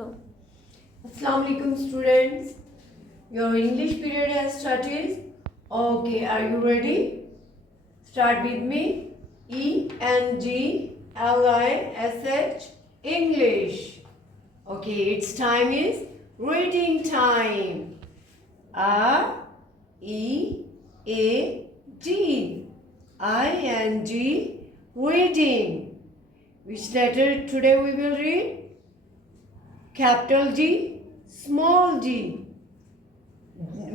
Go. Assalamu alaikum students. Your English period has started. Okay, are you ready? Start with me. ENGLISH English. Okay, its time is reading time. READING reading. Which letter today we will read? Capital G, small g.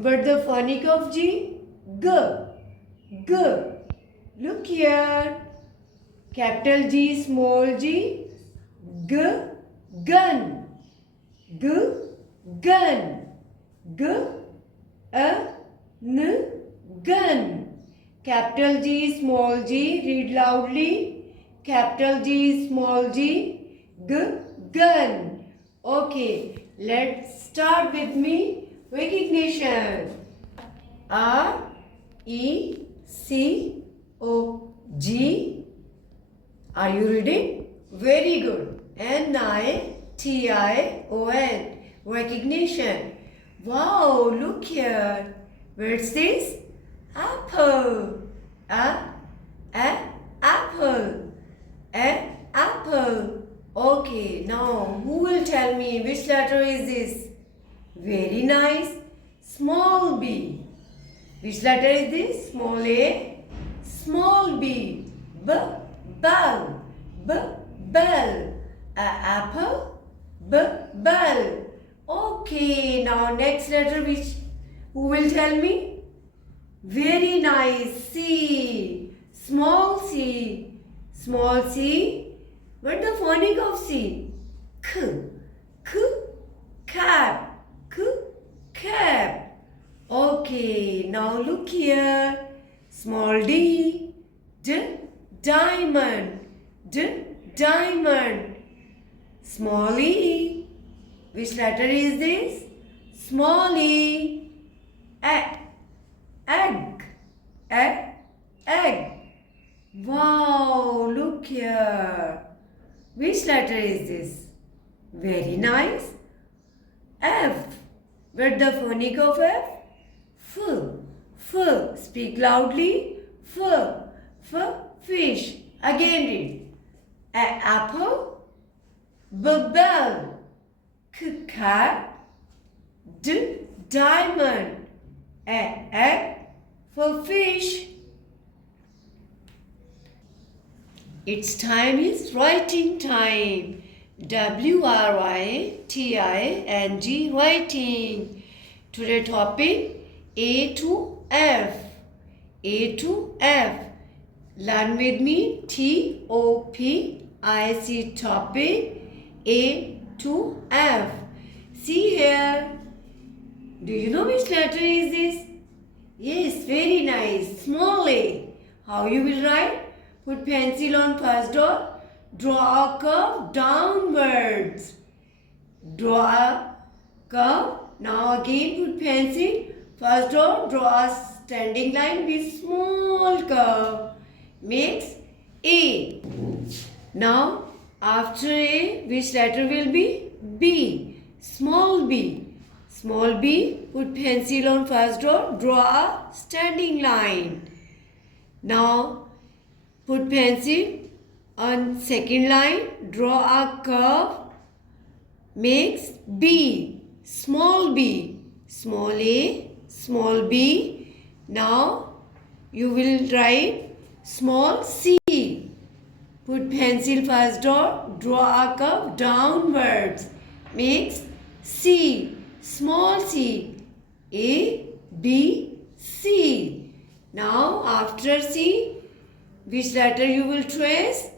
But the phonic of G, G. G. Look here. Capital G, small g, G, gun. G, gun. G, a, n, gun. Capital G, small g, read loudly. Capital G, small g, G, gun. Okay, let's start with me. Recognition. RECOG. Are you reading? Very good. NITION. Recognition. Wow, look here. What's this? Apple. Apple. Apple. Okay, now who will tell me which letter is this? Very nice. Small b. Which letter is this? Small a. Small b. Bell. Bell. Apple. Bell. Okay, now next letter who will tell me? Very nice. C. Small c. Small c. What the phonic of C? K. Cap. Cap. Okay, now look here. Small d. Diamond. Diamond. Small e. Which letter is this? Small e. Egg. Wow, look here. Which letter is this? Very nice. F. What's the phonic of F? F. Speak loudly. F. Fish. Again read. Apple. Bell. Cat. Diamond. Egg. For fish. Its time is writing time. WRITING writing. Today topic A to F. A to F. Learn with me. TOPIC topic. A to F. See here. Do you know which letter is this? Yes, very nice. Small a. How you will write? Put pencil on first dot. Draw a curve downwards. Draw a curve. Now again put pencil. First dot. Draw a standing line with small curve. Makes A. Now after A, which letter will be? B. Small b. Small b. Put pencil on first dot. Draw a standing line. Now put pencil on second line, draw a curve, makes B, small b, small a, small b. Now you will write small c. Put pencil first dot, draw a curve downwards, makes C, small c, A, B, C. Now after C, which letter you will trace?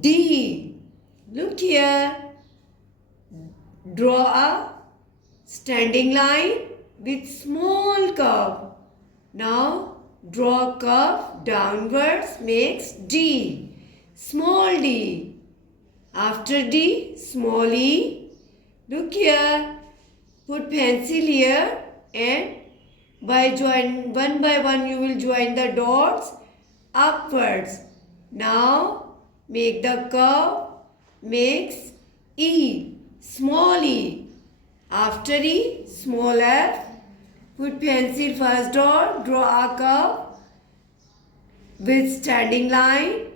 D. Look here. Draw a standing line with small curve. Now draw a curve downwards, makes D. Small d. After D, small e. Look here. Put pencil here and one by one you will join the dots upwards. Now make the curve, makes E, small E. After E, small F. Put pencil first dot, draw a curve with standing line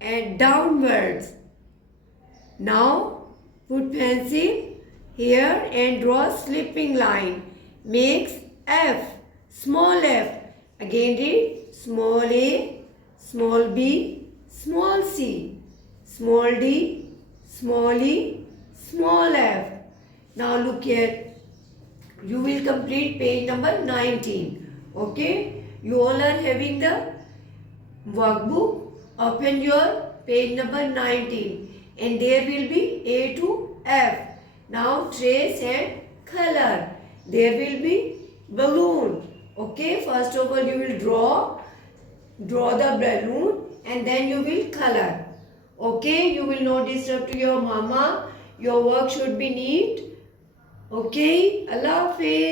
and downwards. Now put pencil here and draw slipping line. Makes F, small f. Again read small a, small b, small c, small d, small e, small f. Now look here. You will complete page number 19. Okay? You all are having the workbook. Open your page number 19 and there will be A to F. Now trace and color. There will be balloon. Okay? First of all you will draw the balloon and then you will color. Okay? You will not disturb to your mama. Your work should be neat. Okay, Allah Hafiz.